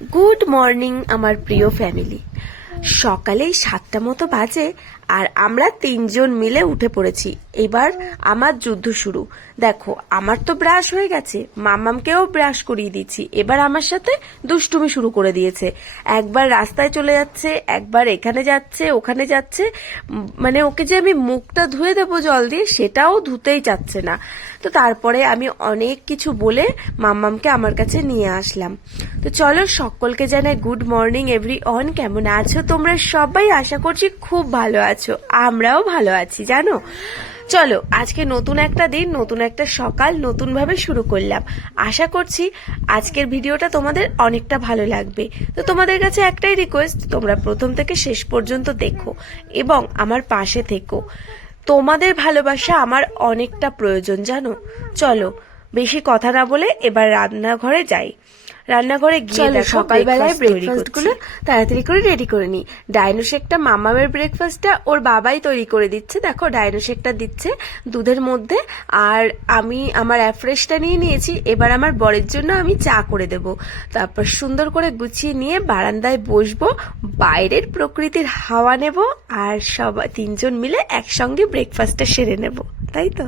Good morning আমার প্রিয় family. সকালেই 7টা মতো বাজে আর আমরা 3জন মিলে উঠে পড়েছি। এবার আমার যুদ্ধ শুরু। দেখো, আমার তো ব্রাশ হয়ে গেছে, মাম্মামকেও ব্রাশ করিয়ে দিচ্ছি। এবার আমার সাথে দুষ্টুমি শুরু করে দিয়েছে। একবার রাস্তায় চলে যাচ্ছে, একবার এখানে যাচ্ছে, ওখানে যাচ্ছে। মানে ওকে যে আমি মুখটা ধুয়ে দেবো জল দিয়ে, সেটাও ধুতেই চাচ্ছে না। তো তারপরে আমি অনেক কিছু বলে মাম্মামকে আমার কাছে নিয়ে আসলাম। তো চলো, সকলকে জানাই গুড মর্নিং এভরিওয়ান। কেমন আছো তোমরা সবাই? আশা করছি খুব ভালো আছো, আমরাও ভালো আছি জানো। চলো, আজকে নতুন একটা দিন, নতুন একটা সকাল, নতুন ভাবে শুরু করলাম। আশা করছি আজকের ভিডিওটা তোমাদের অনেকটা ভালো লাগবে। তো তোমাদের কাছে একটাই রিকোয়েস্ট, তোমরা প্রথম থেকে শেষ পর্যন্ত দেখো এবং আমার পাশে থেকো। তোমাদের ভালোবাসা আমার অনেকটা প্রয়োজন জানো। চলো, বেশি কথা না বলে এবার রান্নাঘরে যাই। রান্নাঘরে গিয়ে সকালবেলায় ব্রেকফাস্ট গুলো তাড়াতাড়ি করে রেডি করে নি। ডাইনো শেকটা মামামের ব্রেকফাস্টটা ওর বাবাই তৈরি করে দিচ্ছে। দেখো, ডাইনো শেকটা দিচ্ছে দুধের মধ্যে, আর আমি আমার অ্যাফ্রেশটা নিয়ে নিয়েছি। এবার আমার বরের জন্য আমি চা করে দেব। তারপর সুন্দর করে গুছিয়ে নিয়ে বারান্দায় বসবো, বাইরের প্রকৃতির হাওয়া নেব, আর সবাই 3জন মিলে একসঙ্গে ব্রেকফাস্টটা সেরে নেব, তাই তো।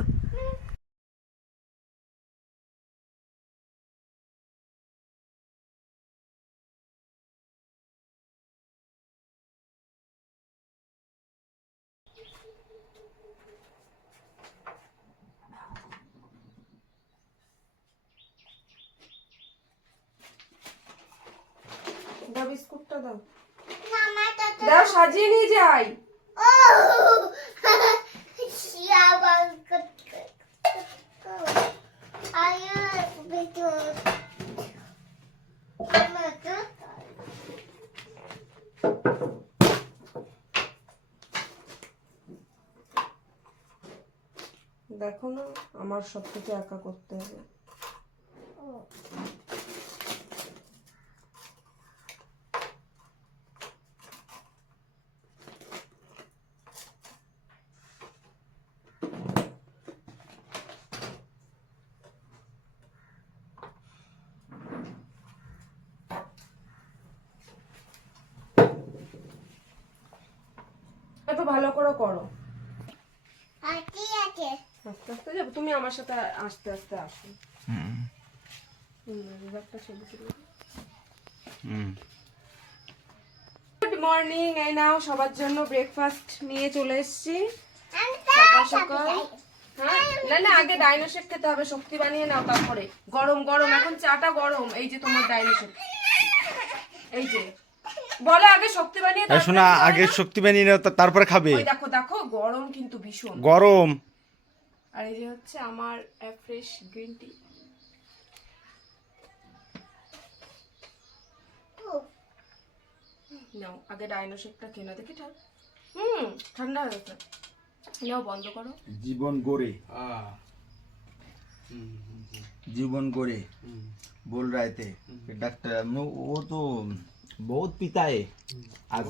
দাও বিস্কুটটা, দাও দাও, সাজিয়ে নিয়ে যাই। দেখো না, আমার সব কিছু একা করতে হবে। একটু ভালো করে করো। আস্তে আস্তে যাবো, তুমি আমার সাথে আস্তে আস্তে আসো। একটা ছবি তুলি। Good morning. এই নাও, সবার জন্য ব্রেকফাস্ট নিয়ে চলে এসেছি সকাল সকাল। হ্যাঁ, না না, আগে ডাইনো শেক খেতে হবে, শক্তি বানিয়ে নাও। তারপরে গরম গরম, এখন চাটা গরম। এই যে তোমার ডাইনো শেক, এই যে বলে আগে শক্তি বানিয়ে দাও। শোনা, আগে শক্তি বানিয়ে নাও, তারপরে খাবে। ওই দেখো দেখো, গরম কিন্তু ভীষণ গরম। আর এই যে হচ্ছে আমার ফ্রেশ গ্রিন টি। নাও, আগে ডাইনো শেকটা কেনা দেখি। ঠান্ডা হয়ে গেছে। নাও, বন্ধ করো। জীবন গড়ে जीवन गोरे बोल रहे थे कि डॉक्टर वो तो बहुत पीता है। आज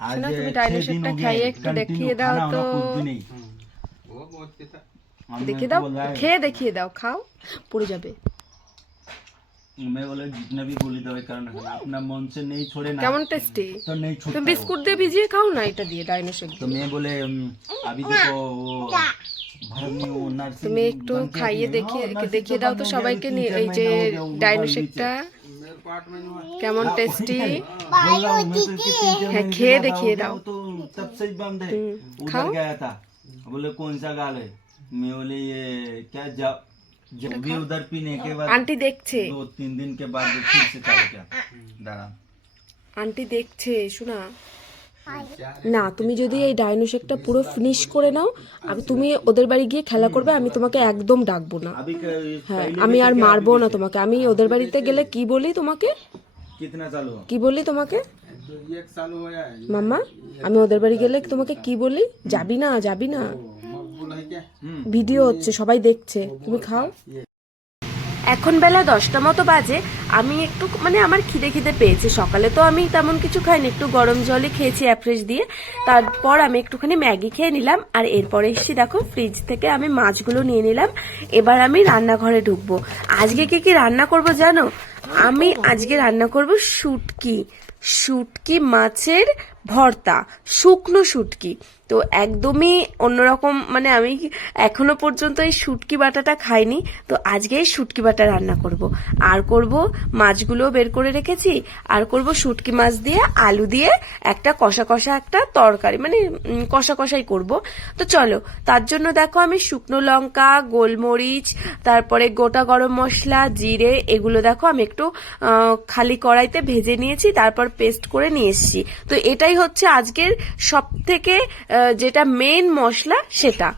आज ना, तुम्हें डायनो 6 दिन शेकटा हो खाइए, गए, एकटू कंटिन्यू देखिए दाओ खाना तो। वाना कुछ भी नहीं। वो बहुत पीता। हमने देखिए तो दाओ, बोला है, খেয়ে দেখিয়ে দাও, খাও, পুড়ে যাবে। मैं बोला जितना भी बोली दवाई करना खाना, अपना मन से नहीं छोड़े ना কেমন টেস্টি। तो नहीं छूटता তুমি वो। বিস্কুট দিয়ে ভিজিয়ে খাও না, এটা দিয়ে ডাইনো শেক तो দিয়ে। मैं बोले अभी देखो वो भारत में वो नर्सिंग তুমি একটু बन के খাইয়ে आती है। দেখিয়ে हाँ, नर्सिंग দেখিয়ে तो দাও बंद তো हो गया, সবাইকে। 3-4 এই যে महीना हो गया, वो ডাইনো बगल শেকটা मेरे पार्ट में नहीं हुआ। কেমন টেস্টি। बोला हूँ, मैं तो इसके 3-4 है, महीने खे से देखिए ज्यादा दाओ। हो गया, वो तो तब से ही बंद है। खाओ। उधर गया था, बोले कौन सा गाल है, मैं बोले ये क्या जब भी उधर पीने के बाद আন্টি দেখছে, 2-3 दिन के बाद फिर से चालू किया दादा। আন্টি দেখছে। শোনা না, তুমি যদি এই ডাইনো শেকটা পুরো ফিনিশ করে নাও, আমি তুমি ওদের বাড়ি গিয়ে খেলা করবে, আমি তোমাকে একদম ডাকবো না। अभी হ্যাঁ, पहले আমি भी আর थे क्या, মারবো अभी না भी थे? তোমাকে। আমি ওদের বাড়িতে গেলে কি বলি তোমাকে, कितना चालू हो? কি বলি তোমাকে तो 1 साल हुआ है। মাম্মা? আমি ওদের বাড়ি গেলে তোমাকে কি বলি? যাবি না, যাবি না। मकबूल है क्या? ভিডিও হচ্ছে, সবাই দেখছে, তুমি খাও। এখন বেলা 10টা মতো বাজে। আমি একটু মানে আমার খিদে খিদে পেয়েছে। সকালে তো আমি তেমন কিছু খাইনি, একটু গরম জলই খেয়েছি অ্যাফ্রেশ দিয়ে। তারপর আমি একটুখানি ম্যাগি খেয়ে নিলাম। আর এরপরে এসেছি, দেখো ফ্রিজ থেকে আমি মাছগুলো নিয়ে নিলাম। এবার আমি রান্নাঘরে ঢুকবো। আজকে কি কি রান্না করব জানো? আমি আজকে রান্না করব শুটকি, শুটকি মাছের ভর্তা, শুকনো শুটকি। তো একদমই অন্যরকম, মানে আমি এখনো পর্যন্ত এই শুটকি বাটাটা খাইনি। তো আজকে এই শুটকি বাটা রান্না করব। আর করব, মাছগুলো বের করে রেখেছি, আর করব শুটকি মাছ দিয়ে আলু দিয়ে একটা কষা কষা একটা তরকারি, মানে কষা কষাই করব। তো চলো, তার জন্য দেখো আমি শুকনো লঙ্কা, গোলমরিচ, তারপরে গোটা গরম মশলা, জিরে, এগুলো দেখো আমি একটু খালি কড়াইতে ভেজে নিয়েছি, তারপর পেস্ট করে নিয়ে এসেছি। তো এটাই হচ্ছে আজকের সব থেকে যেটা মেন মশলা সেটা।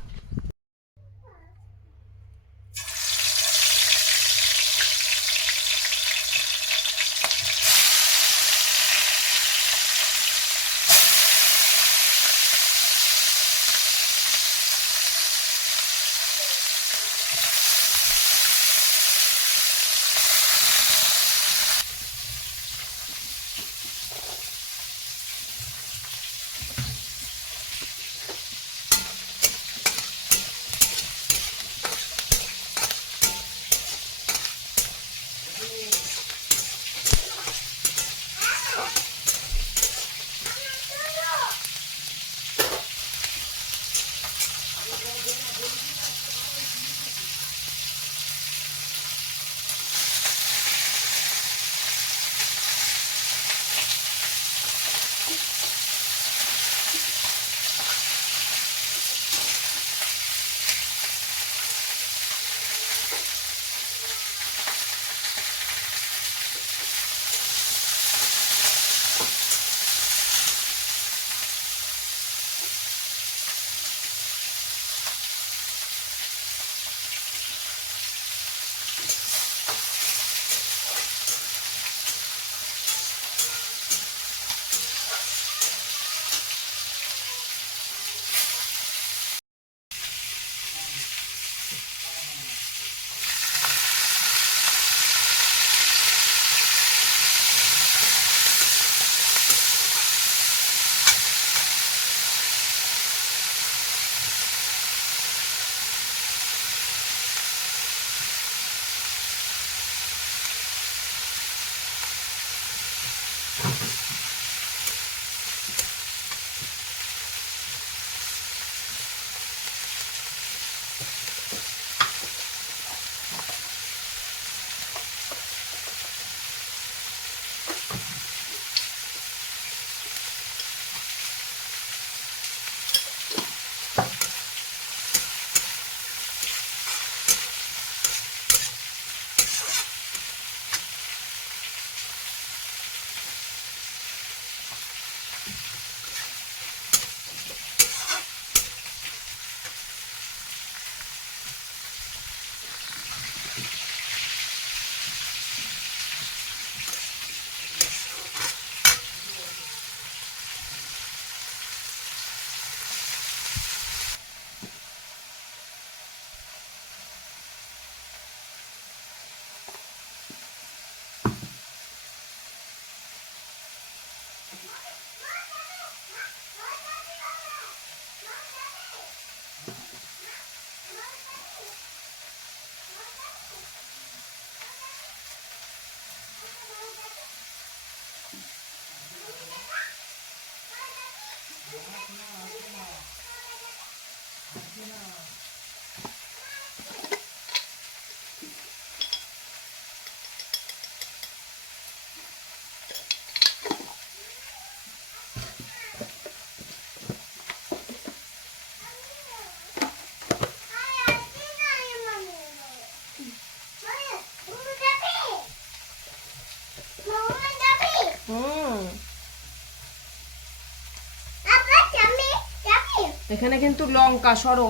এখানে কিন্তু লঙ্কা সরো।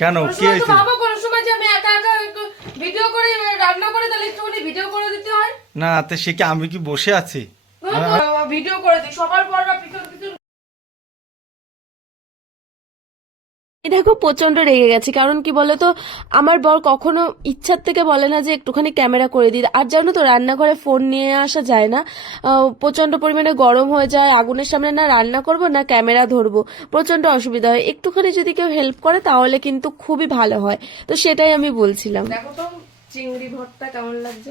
কেন কোনো কি সময় তো হয়েছে? ভাবো কোনো সময় যে আমি একা একা ভিডিও করে রান্না করে তাহলে একটুখানি ভিডিও করে দিতে হয়। না তে সে কি আমি কি বসে আছি? ভিডিও করে দিই সকাল পর পিছন পিছন। এই দেখো প্রচন্ড রেগে গেছে, কারণ কি বলতো, আমার বর কখনো ইচ্ছার থেকে বলে না যে একটুখানি ক্যামেরা করে দিই। আর জানো তো রান্নাঘরে ফোন নিয়ে আসা যায় না, প্রচন্ড পরিমাণে গরম হয়ে যায়, আগুনের সামনে না রান্না করব না ক্যামেরা ধরবো, প্রচন্ড অসুবিধা হয়। একটুখানি যদি কেউ হেল্প করে তাহলে কিন্তু খুবই ভালো হয়, তো সেটাই আমি বলছিলাম। দেখো তো চিংড়ি ভর্তা কেমন লাগছে।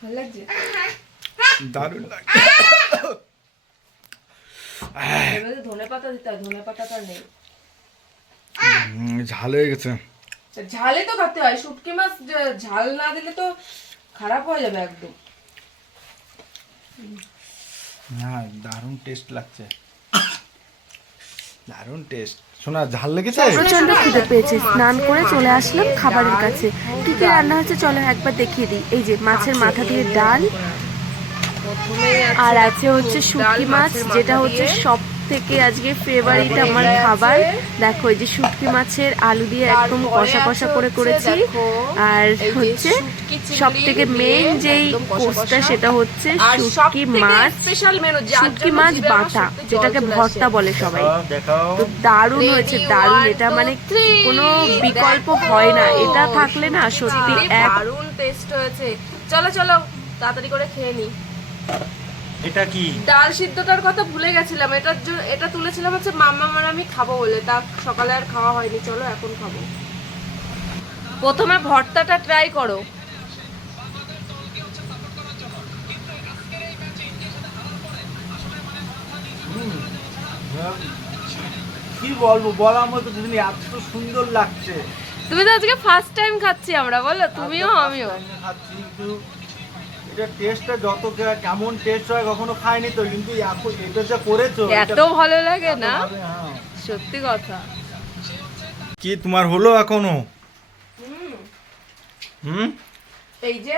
ভালো লাগছে। দারুণ লাগছে। ধনে পাতা দিতে হয়, ধনে পাতা তো আর নেই। ঝাল হয়ে গেছে। ঝালে তো খাতে হয়, শুটকি মাছ ঝাল না দিলে তো খারাপ হয়ে যাবে একদম। না দারুণ টেস্ট লাগছে, দারুণ টেস্ট। শোনা ঝাল লেগেছে? প্রচন্ড খিদে পেয়েছে, স্নান করে চলে আসলাম খাবারের কাছে। কি কি রান্না হয়েছে চলো একবার দেখিয়ে দিই। এই যে মাছের মাথা দিয়ে ডাল, আর আছে হচ্ছে শুটকি মাছ, যেটা হচ্ছে সব থেকে আজকে ফেভারিট আমার খাবার। দেখো এই যে শুটকি মাছের আলু দিয়ে একদম কষা কষা করে করেছি। আর হচ্ছে সব থেকে মেইন যেই কোর্সটা সেটা হচ্ছে শুটকি মাছ, স্পেশাল মেনু শুটকি মাছ বাটা, যেটাকে ভর্তা বলে সবাই। তো দারুণ হয়েছে, দারুণ। এটা মানে কোনো বিকল্প হয় না, এটা থাকলে না সত্যি এক দারুণ টেস্ট হয়েছে। চলো চলো তাড়াতাড়ি করে খেয়ে নি। এটা কি? ডাল সিদ্ধটার কথা ভুলে গেছিলাম, এটা তুলেছিলাম হচ্ছে মাম্মা আর আমি খাবো বলে, তা সকালে আর খাওয়া হয়নি। চলো এখন খাবো। প্রথমে ভর্তাটা ট্রাই করো। কি বলবো, বলার মতো দিদি, এত সুন্দর লাগছে। তুমি তো আজকে ফার্স্ট টাইম খাচ্ছি আমরা, বলো তুমিও আমিও। খাচ্ছি কিন্তু এটা টেস্টটা যত কেমন টেস্ট হয় কখনো খাইনি তো, কিন্তু এখন এটা যা করেছো এত ভালো লাগে না, হ্যাঁ। সত্যি কথা। কি তোমার হলো এখনো? এই যে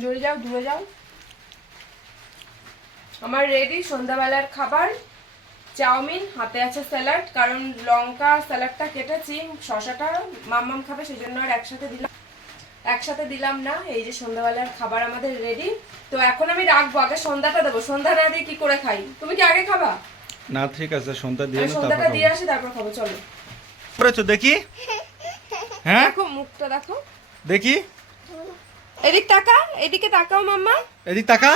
জোরে যাও, দূরে যাও। আমার রেডি সন্ধ্যাবেলার খাবার। চাউমিন, হাতে আছে স্যালাড, কারণ লঙ্কা স্যালাডটা কেটেছি, শশাটা মাম্মাম খাবে সেই জন্য আর একসাথে দিলাম না। এই যে সন্ধ্যাবেলার খাবার আমাদের রেডি। তো এখন আমি রাখবো, আগে সন্ধ্যাটা দেবো। সন্ধ্যা না দিয়ে কি করে খাই? তুমি কি আগে খাবা? না ঠিক আছে, সন্ধ্যা দিয়ে আমি নাও, সন্ধ্যাটা তারপর দিয়ে আসি, তারপর খাবো। চলো করেছো দেখি। হ্যাঁ দেখো মুখটা দেখো, দেখি, এদিক তাকা, এদিকে তাকাও মাম্মা। এদিক তাকা,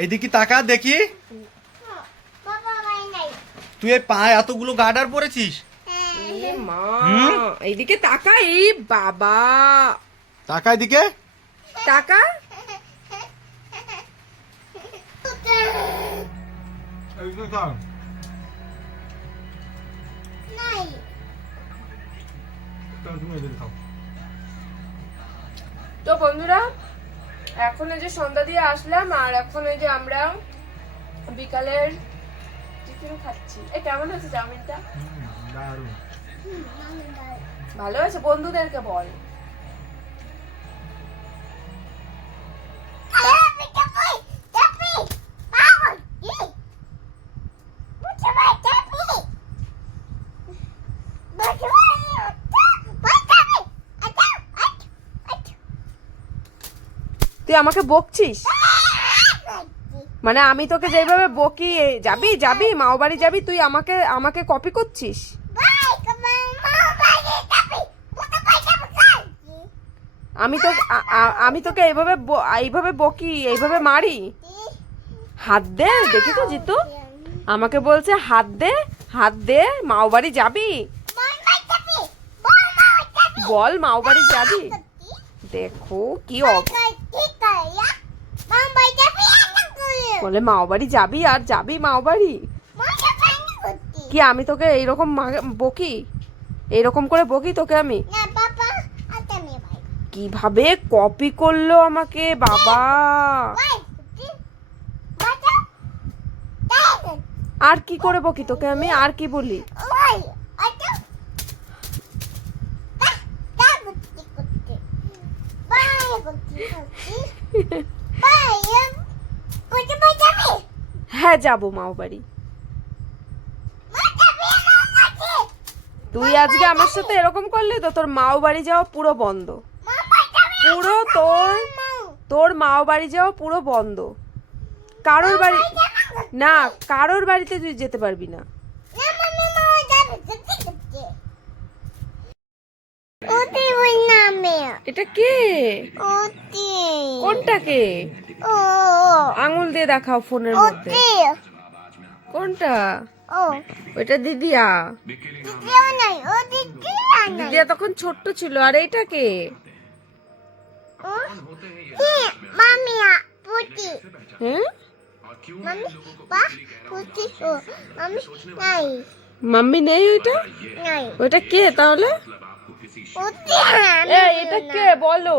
এইদিকে তাকা দেখি। তুই এই পায়ে এতগুলো গার্ডার পরেছিস? এ মা, এইদিকে তাকা। এই বাবা, তাকা এদিকে, তাকা। তো বন্ধুরা, এখন এই যে সন্ধ্যা দিয়ে আসলাম, আর এখন এই যে আমরা বিকালের টিফিন খাচ্ছি। এই কেমন হয়েছে চাউমিনটা? ভালো হয়েছে, বন্ধুদেরকে বল। তুই আমাকে বকছিস? মানে আমি তোকে যেভাবে বকি, যাবি যাবি মাও বাড়ি যাবি, তুই আমাকে কপি করছিস? আমি তোকে এইভাবে বকি, এইভাবে মারি? হাত দে, দেখি তো জিতু আমাকে বলছে হাত দে, মাও বাড়ি যাবি? বল মাও বাড়ি যাবি? দেখো কি বলে, মাও বাড়ি যাবি আর যাবি মাও বাড়ি? কি আমি তোকে এইরকম বকি, এইরকম করে বকি তোকে আমি? কিভাবে কপি করলো আমাকে বাবা! আর কি করে বকি তোকে আমি, আর কি বলি? হ্যাঁ যাবো মাও বাড়ি। তুই আজকে আমার সাথে এরকম করলি তো তোর মাও বাড়ি যাওয়া পুরো বন্ধ, পুরো তোর মাও বাড়ি যাওয়া পুরো বন্ধ। কারোর বাড়ি না, কারোর বাড়িতে তুই যেতে পারবি না। এটা কে? কোনটা কে? আঙুল দিয়ে দেখাও ফোনের মধ্যে। কোনটা? ওইটা দিদিয়া। দিদিয়া তখন ছোট্ট ছিল। আর এইটা কে? হ্যাঁ মাম্মি নেই। ওইটা ওইটা কে তাহলে? এটা কে বলো?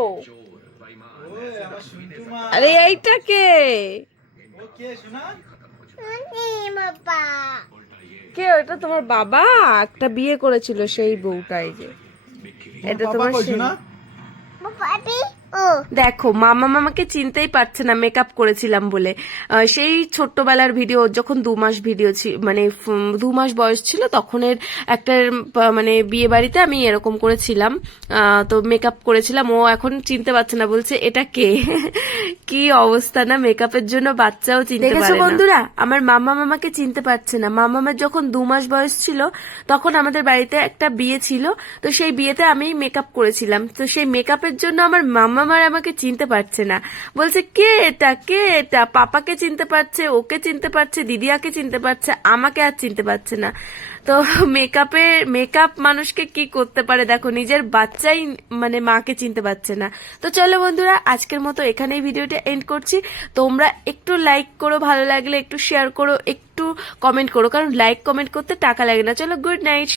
আরে এইটা কে? কে? ওটা তোমার বাবা একটা বিয়ে করেছিল সেই বউটাই যে। এটা তোমার দেখো মামা মামাকে চিনতেই পারছে না মেকআপ করেছিলাম বলে। সেই ছোট্টবেলার ভিডিও যখন 2 মাস ভিডিও মানে 2 মাস বয়স ছিল তখনের একটা মানে বিয়ে বাড়িতে আমি এরকম করেছিলাম, তো মেকআপ করেছিলাম। ও এখন চিনতে পারছে না, বলছে এটা কে। কি অবস্থা না, মেকআপের জন্য বাচ্চাও চিনতে পারে না। বন্ধুরা আমার মামা মামাকে চিনতে পারছে না। মামা মামার যখন 2 মাস বয়স ছিল তখন আমাদের বাড়িতে একটা বিয়ে ছিল, তো সেই বিয়েতে আমি মেকআপ করেছিলাম। তো সেই মেকআপের জন্য আমার মামা মামার আমাকে চিনতে পারছে না, বলছে কে এটা, কে এটা। পাপাকে চিনতে পারছে, ওকে চিনতে পারছে, দিদিয়াকে চিনতে পারছে, আমাকে আর চিনতে পারছে না। তো মেকআপ মানুষকে কি করতে পারে দেখো, নিজের বাচ্চাই মানে মাকে চিনতে পারছে না। তো চলো বন্ধুরা আজকের মতো এখানেই ভিডিওটা এন্ড করছি। তোমরা একটু লাইক করো, ভালো লাগলে একটু শেয়ার করো, একটু কমেন্ট করো, কারণ লাইক কমেন্ট করতে টাকা লাগে না। চলো গুড নাইট।